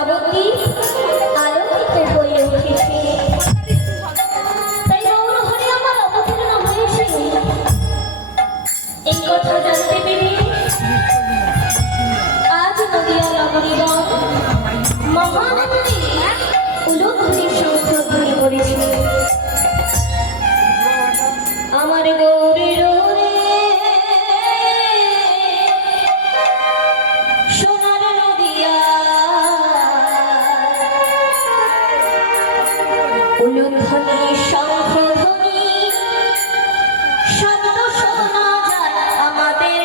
নবদ্বীপ আলোকিত হয়ে উঠেছে। তাই গৌরহরে আমার অবতীর্ণ হয়েছে। এই কথা জানতে পেরে আজ নদিয়া নগরীর মহানন্দে উলুধ্বনির শঙ্খধ্বনি করেছে। আমার গৌরীর সোনার নদিয়া উলুধ্বনি শঙ্খধ্বনি শব্দ শোনা যায় আমাদের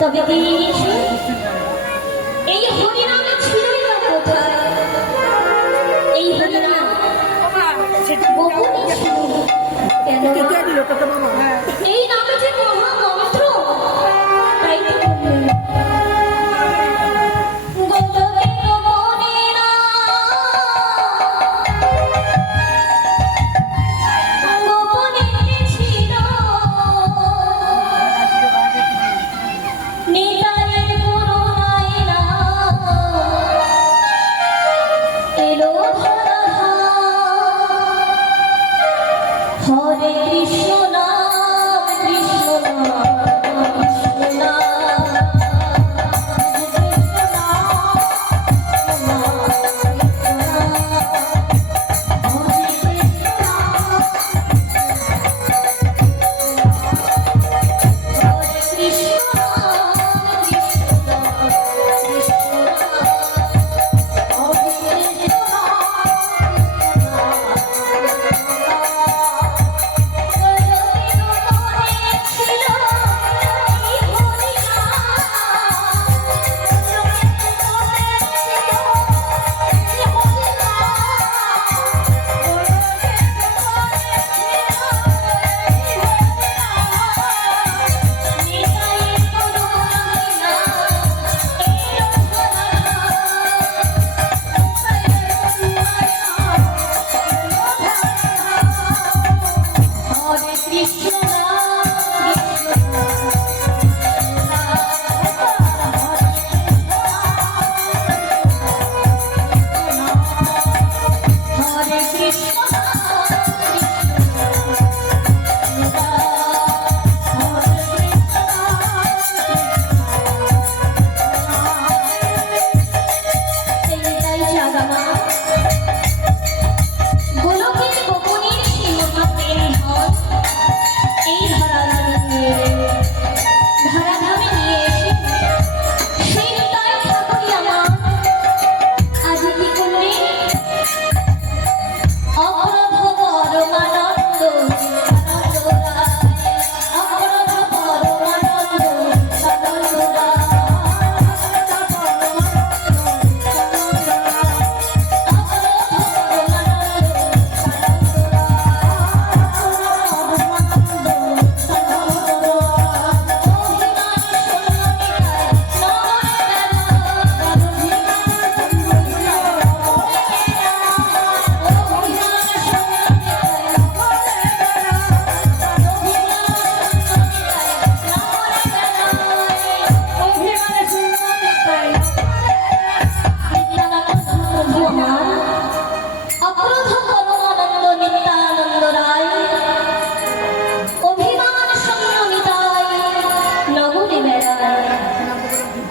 তবে এই হরিনামে ছিলই না কোথায়, এই হরিনাম গোপনে ছিল। এই নামে যে মহামন্ত্র, তাই তো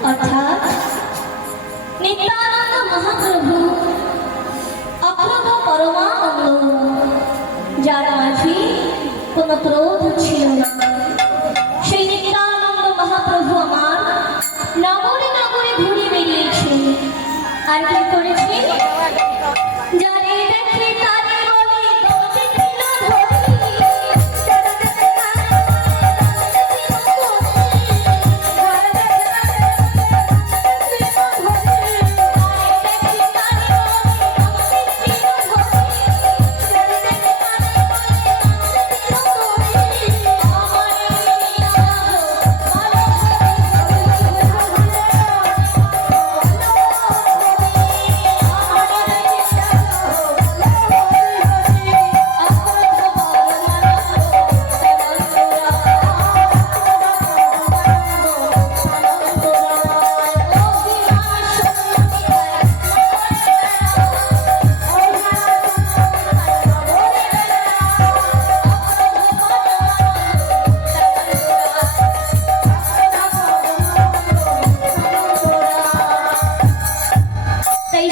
অর্থাৎ নিত্যানন্দ মহাপ্রভু অপ্রভ পরমানন্দ, যার মাঝে কোনো ক্রোধ ছিল না, সেই নিত্যানন্দ মহাপ্রভু আমার নগরে নগরে ঘুরে বেরিয়েছেন। আর কি করেছে? যারে দেখে তারে বলে দোষে ছিল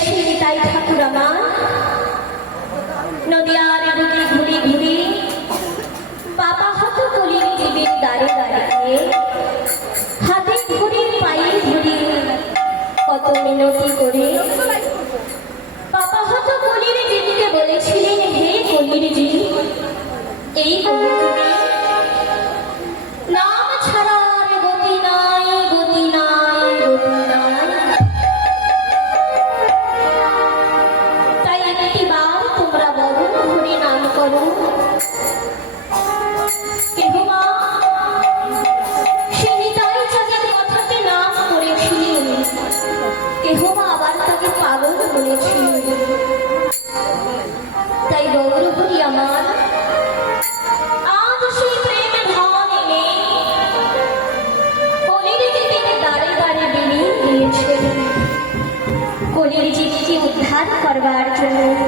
ধরি, তাই ঠাকুর আমার নদিয়ার বুকে ঘুরে ঘুরে বাবা হত কলির জীবের দ্বারে দাঁড়িয়ে হাতে ঘুরে পায়ে ঘুরে কত মিনতি করে বাবা হত কলির জীবকে বলেছিলেন, হে কলির জীব, এই কলিযুগে নাম ছাড়ার গতি নাই, গতি নাই, গতি নাই। তাই একটিবার তোমরা বরণ ধরে নাম করো। কেহবা সে হৃদয় চাঁদের কথাকে নাম করেছিলেন, কেহবা আবার তাকে পাগল বলেছিলেন। তাই গৌরহরি আমার আজ সেই প্রেমে ধন এনে কলির জীবের দ্বারে দ্বারে বেরিয়ে গিয়েছেন, কলির জীবকে উদ্ধার করবার জন্য।